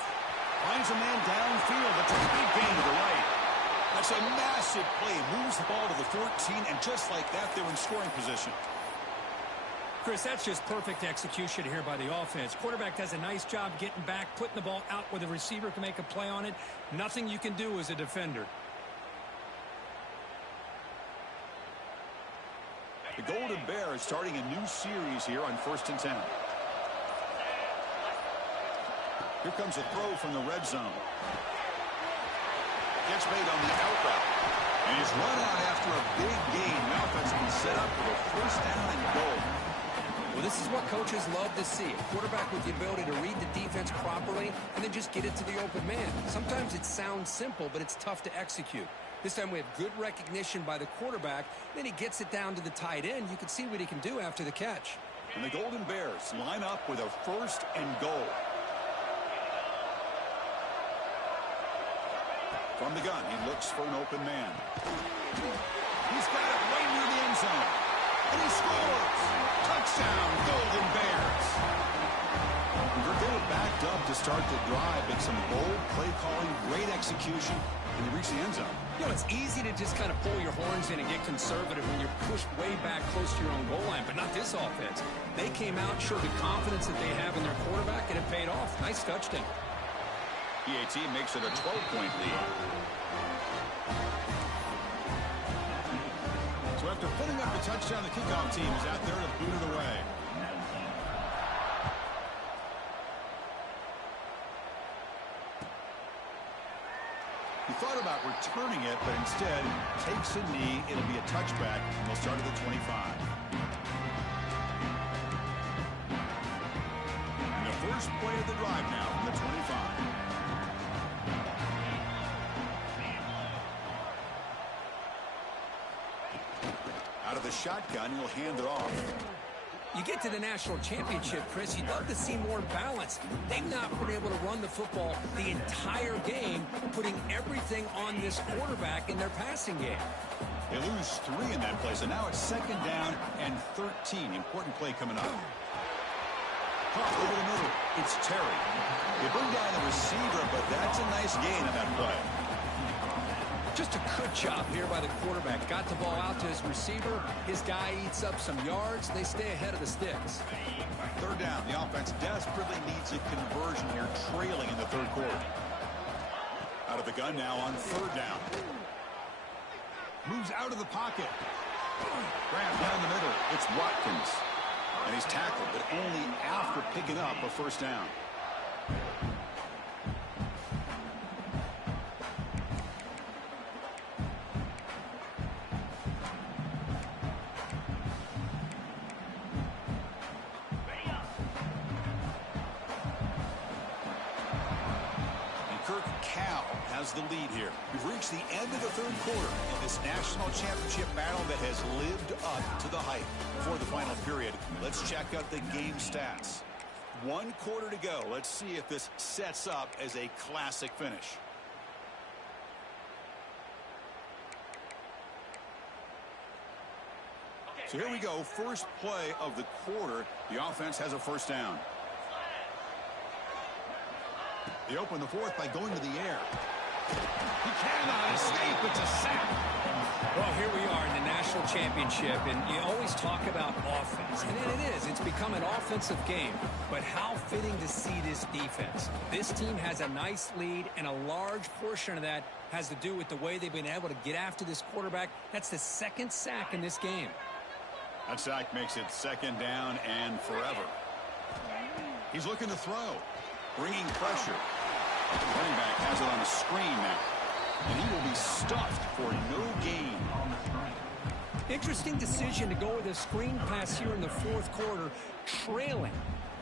Finds a man downfield. That's a big gain to the right. That's a massive play. Moves the ball to the 14, and just like that, they're in scoring position. Chris, that's just perfect execution here by the offense. Quarterback does a nice job getting back, putting the ball out where the receiver can make a play on it. Nothing you can do as a defender. The Golden Bears starting a new series here on 1st and 10. Here comes a throw from the red zone. Gets made on the out route. And he's run out after a big gain. The offense can set up for a 1st down and goal. Well, this is what coaches love to see. A quarterback with the ability to read the defense properly and then just get it to the open man. Sometimes it sounds simple, but it's tough to execute. This time we have good recognition by the quarterback. Then he gets it down to the tight end. You can see what he can do after the catch. And the Golden Bears line up with a 1st and goal. From the gun, he looks for an open man. He's got it right near the end zone. And he scores! Touchdown, Golden Bears! They were backed up to start the drive, but some bold play calling, great execution, and they reach the end zone. You know, it's easy to just kind of pull your horns in and get conservative when you're pushed way back close to your own goal line, but not this offense. They came out, showed the confidence that they have in their quarterback, and it paid off. Nice touchdown. PAT makes it a 12-point lead. So after putting up the touchdown, the kickoff team is out there to boot it away. He thought about returning it, but instead takes a knee. It'll be a touchback, and they'll start at the 25. And the first play of the drive now from the 25. Out of the shotgun, he'll hand it off. You get to the national championship, Chris, you'd love to see more balance. They've not been able to run the football the entire game, putting everything on this quarterback in their passing game. They lose 3 in that play, so now it's 2nd down and 13. Important play coming up. Caught over the middle. It's Terry. They bring down the receiver, but that's a nice gain on that play. Just a good job here by the quarterback. Got the ball out to his receiver. His guy eats up some yards. They stay ahead of the sticks. 3rd down. The offense desperately needs a conversion here, trailing in the 3rd quarter. Out of the gun now on 3rd down. Moves out of the pocket. Grab down the middle. It's Watkins. And he's tackled, but only after picking up a 1st down. The lead here. We've reached the end of the 3rd quarter in this national championship battle that has lived up to the hype. Before the final period, let's check out the game stats. 1 quarter to go. Let's see if this sets up as a classic finish. So here we go. First play of the quarter. The offense has a 1st down. They open the 4th by going to the air. He cannot escape. It's a sack. Well, here we are in the national championship, and you always talk about offense. And it is. It's become an offensive game. But how fitting to see this defense. This team has a nice lead, and a large portion of that has to do with the way they've been able to get after this quarterback. That's the 2nd sack in this game. That sack makes it 2nd down and forever. He's looking to throw. Bringing pressure. The running back has it on the screen now. And he will be stuffed for no gain. Interesting decision to go with a screen pass here in the 4th quarter, trailing.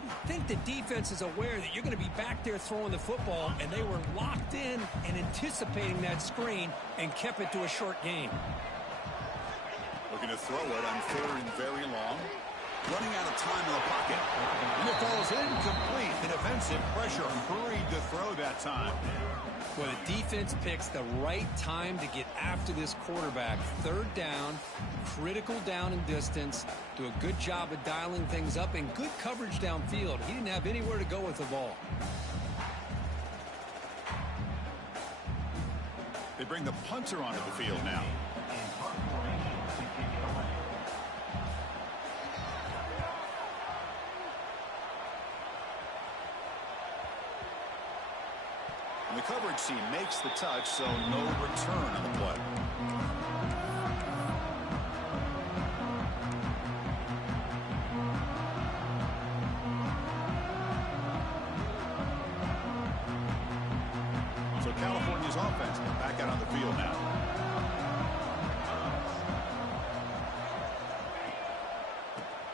I think the defense is aware that you're going to be back there throwing the football, and they were locked in and anticipating that screen and kept it to a short gain. Looking to throw it on 3rd and very long. Running out of time in the pocket. And it falls incomplete. The defensive pressure hurried to throw that time. Well, the defense picks the right time to get after this quarterback. 3rd down, critical down and distance. Do a good job of dialing things up and good coverage downfield. He didn't have anywhere to go with the ball. They bring the punter onto the field now. The coverage team makes the touch, so no return on the play. So California's offense back out on the field now.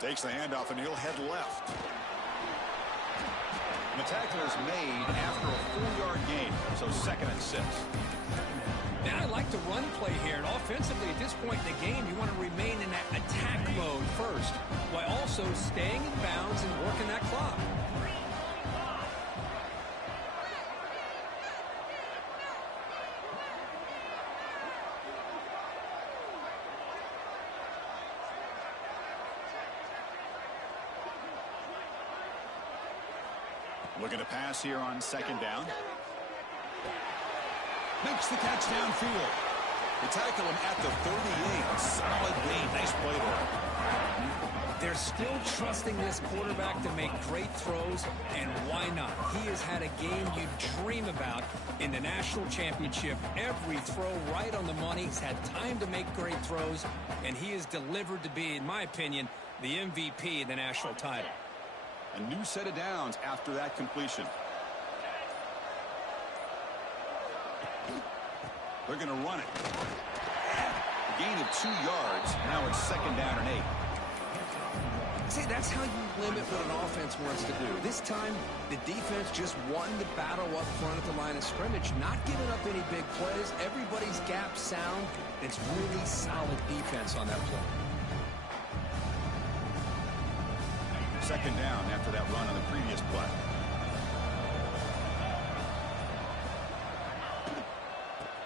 Takes the handoff and he'll head left. And the tackle is made after a 4-yard gain, so 2nd and 6. Now I like the run play here, and offensively at this point in the game, you want to remain in that attack mode first, while also staying in bounds and working that clock. Looking to pass here on 2nd down. Makes the catch downfield. They tackle him at the 38. Solid gain. Nice play there. They're still trusting this quarterback to make great throws, and why not? He has had a game you dream about in the national championship. Every throw right on the money. He's had time to make great throws, and he is delivered to be, in my opinion, the MVP of the national title. A new set of downs after that completion. They're going to run it. A gain of 2 yards. Now it's 2nd down and 8. See, that's how you limit what an offense wants to do. This time, the defense just won the battle up front at the line of scrimmage, not giving up any big plays. Everybody's gap sound. It's really solid defense on that play. 2nd down after that run on the previous play.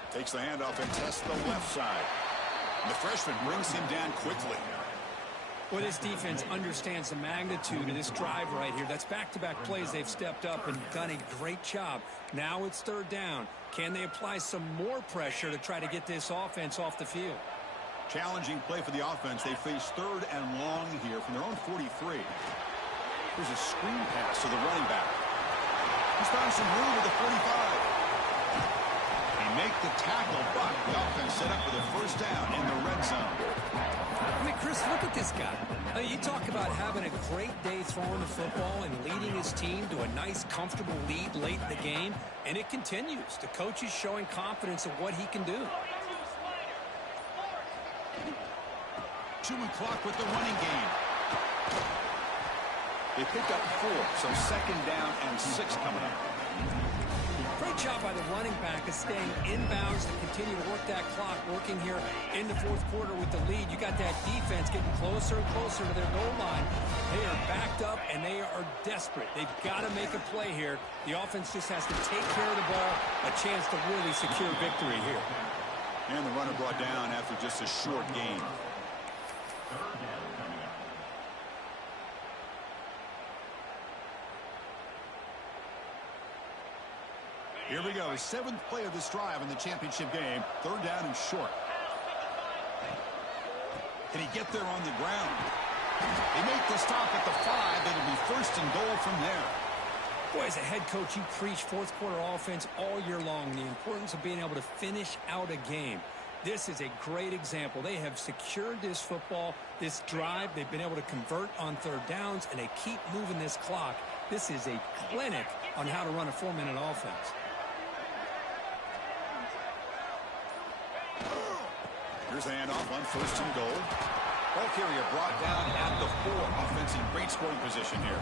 Takes the handoff and tests the left side. And the freshman brings him down quickly. Well, this defense understands the magnitude of this drive right here. That's back-to-back plays. They've stepped up and done a great job. Now it's 3rd down. Can they apply some more pressure to try to get this offense off the field? Challenging play for the offense. They face 3rd and long here from their own 43. Here's a screen pass to the running back. He's found some room at the 45. They make the tackle, but the offense set up for the 1st down in the red zone. I mean, Chris, look at this guy. You talk about having a great day throwing the football and leading his team to a nice, comfortable lead late in the game, and it continues. The coach is showing confidence in what he can do. Chewing clock with the running game. They pick up 4, so 2nd down and 6 coming up. Great job by the running back of staying inbounds to continue to work that clock, working here in the 4th quarter with the lead. You got that defense getting closer and closer to their goal line. They are backed up, and they are desperate. They've got to make a play here. The offense just has to take care of the ball, a chance to really secure victory here. And the runner brought down after just a short gain. Here we go, 7th play of this drive in the championship game. 3rd down and short. Can he get there on the ground? They make the stop at the 5. It'll be 1st and goal from there. Boy, as a head coach, you preach 4th quarter offense all year long, the importance of being able to finish out a game. This is a great example. They have secured this football, this drive. They've been able to convert on 3rd downs, and they keep moving this clock. This is a clinic on how to run a 4-minute offense. Here's the handoff on 1st and goal. Ball carrier brought down at the 4. Offense in great scoring position here.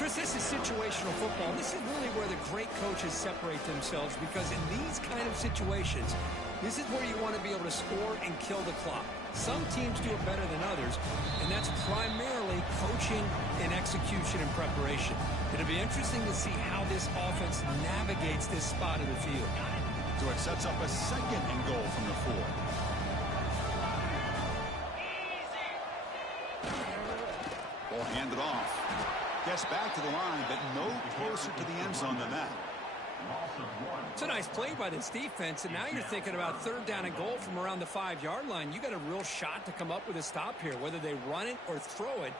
Chris, this is situational football. This is really where the great coaches separate themselves, because in these kind of situations, this is where you want to be able to score and kill the clock. Some teams do it better than others, and that's primarily coaching and execution and preparation. It'll be interesting to see how this offense navigates this spot of the field. So it sets up a 2nd and goal from the 4. Ball handed off. Gets back to the line, but no closer to the end zone than that. It's a nice play by this defense, and now you're thinking about 3rd down and goal from around the 5-yard line. You got a real shot to come up with a stop here. Whether they run it or throw it,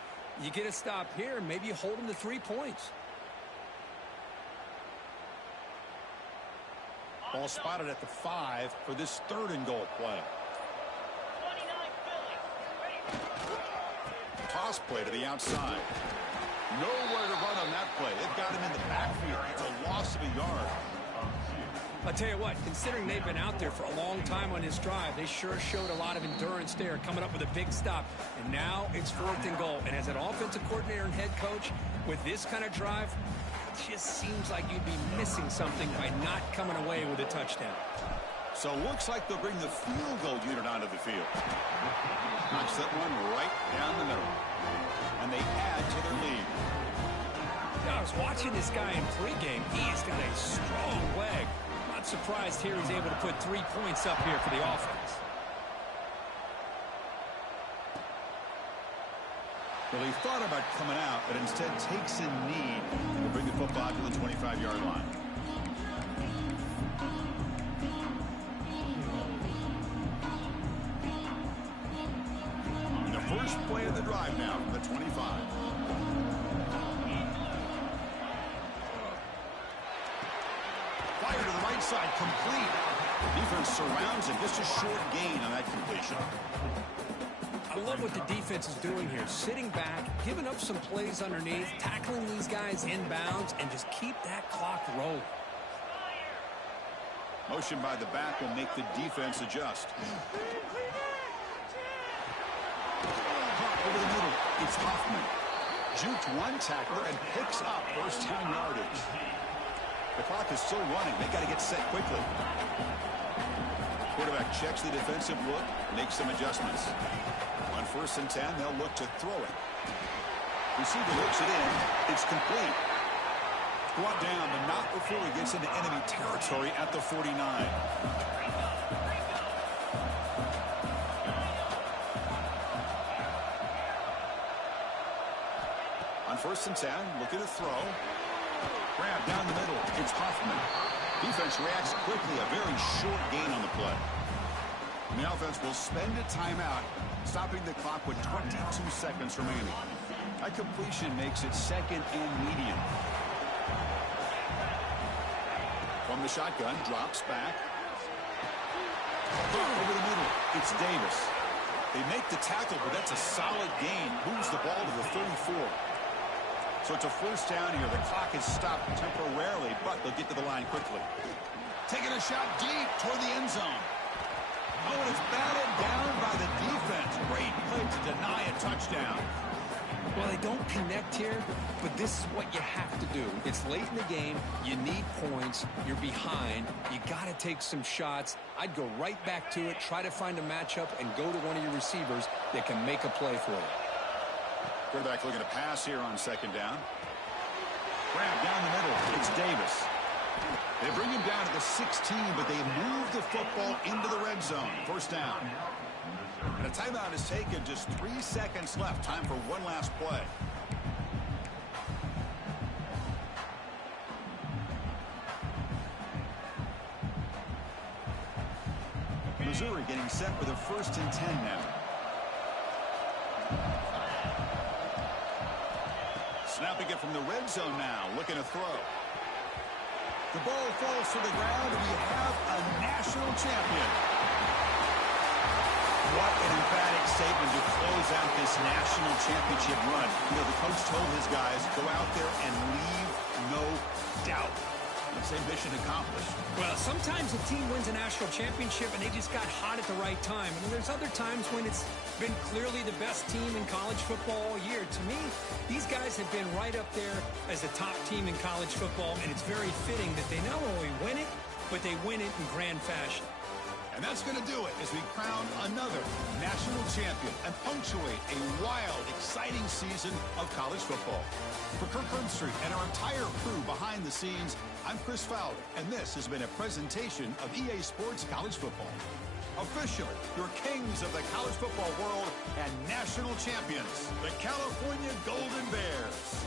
you get a stop here, and maybe you hold them to 3 points. Ball spotted at the 5 for this 3rd and goal play. Toss play to the outside. Nowhere to run on that play. They've got him in the backfield. It's a loss of a yard. I'll tell you what, considering they've been out there for a long time on this drive, they sure showed a lot of endurance there, coming up with a big stop. And now it's 4th and goal. And as an offensive coordinator and head coach, with this kind of drive, it just seems like you'd be missing something by not coming away with a touchdown. So it looks like they'll bring the field goal unit onto the field. Knocks that one right down the middle. And they add to their lead. I was watching this guy in pregame. He's got a strong leg. Not surprised here he's able to put 3 points up here for the offense. Well, he thought about coming out, but instead takes a knee to bring the football to the 25-yard line. And the first play of the drive now from the 25. Fire to the right side, complete. The defense surrounds him. Just a short gain on that completion. I love what the defense is doing here. Sitting back, giving up some plays underneath, tackling these guys inbounds, and just keep that clock rolling. Motion by the back will make the defense adjust. Over the middle, it's Hoffman. Juked one tackler and picks up first down yardage. The clock is still running. They got to get set quickly. Quarterback checks the defensive look, makes some adjustments. On 1st and 10, they'll look to throw it. Receiver looks it in. It's complete. Brought down, but not before he gets into enemy territory at the 49. On 1st and 10, looking to throw. Grab down the middle. It's Hoffman. Defense reacts quickly. A very short gain on the play. And the offense will spend a timeout, stopping the clock with 22 seconds remaining. That completion makes it 2nd and medium. From the shotgun, drops back. Over the middle, it's Davis. They make the tackle, but that's a solid gain. Moves the ball to the 34. So it's a first down here. The clock is stopped temporarily, but they'll get to the line quickly. Taking a shot deep toward the end zone. Oh, and it's batted down by the defense. Great play to deny a touchdown. Well, they don't connect here, but this is what you have to do. It's late in the game. You need points. You're behind. You got to take some shots. I'd go right back to it, try to find a matchup, and go to one of your receivers that can make a play for you. Quarterback looking to pass here on 2nd down. Grab down the middle. It's Davis. They bring him down to the 16, but they move the football into the red zone. First down. And a timeout is taken. Just 3 seconds left. Time for one last play. Missouri getting set for the 1st and 10 now. Snapping it from the red zone now, looking to throw. The ball falls to the ground, and we have a national champion. What an emphatic statement to close out this national championship run. You know, the coach told his guys, go out there and leave no doubt. Let's say mission accomplished. Well, sometimes a team wins a national championship and they just got hot at the right time. And there's other times when it's been clearly the best team in college football all year. To me, these guys have been right up there as the top team in college football, and it's very fitting that they not only win it, but they win it in grand fashion. And that's going to do it as we crown another national champion and punctuate a wild, exciting season of college football. For Kirk Herbstreit and our entire crew behind the scenes, I'm Chris Fowler, and this has been a presentation of EA Sports College Football. Officially, your kings of the college football world and national champions, the California Golden Bears.